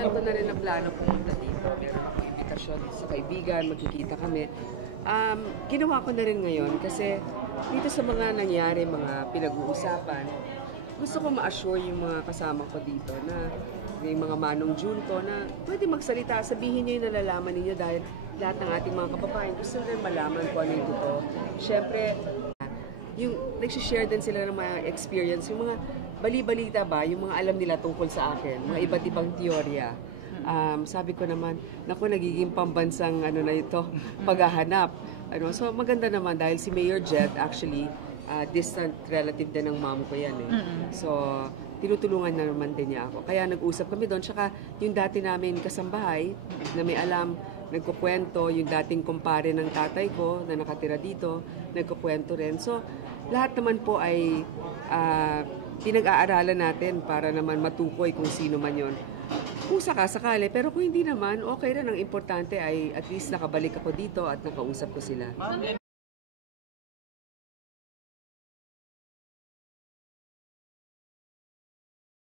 matagal ko na rin ang plano pumunta dito. Meron akong invitasyon sa kaibigan, magkikita kami. Ginawa ko na rin ngayon kasi dito sa mga nangyari, mga pinag-uusapan, gusto ko ma-assure yung mga kasama ko dito na yung mga manong June ko na pwede magsalita, sabihin niyo yung nalalaman ninyo dahil lahat ng ating mga kababayan gusto rin malaman kung ano yung totoo. Siyempre, yung nagsishare din sila ng mga experience, yung mga bali-balita ba, yung mga alam nila tungkol sa akin, mga iba't ibang teorya. Sabi ko naman, naku, nagiging pambansang ano na ito, paghahanap. So maganda naman dahil si Mayor Jed actually, distant relative din ng mom ko yan eh. So, tinutulungan na naman din niya ako. Kaya nag-usap kami doon. Tsaka yung dati namin kasambahay na may alam, nagkukwento, yung dating kumpare ng tatay ko na nakatira dito, nagkukwento rin. So, lahat naman po ay pinag-aaralan natin para naman matukoy kung sino man yon. Kung sakasakali, pero kung hindi naman, okay rin. Ang importante ay at least nakabalik ako dito at nakausap ko sila.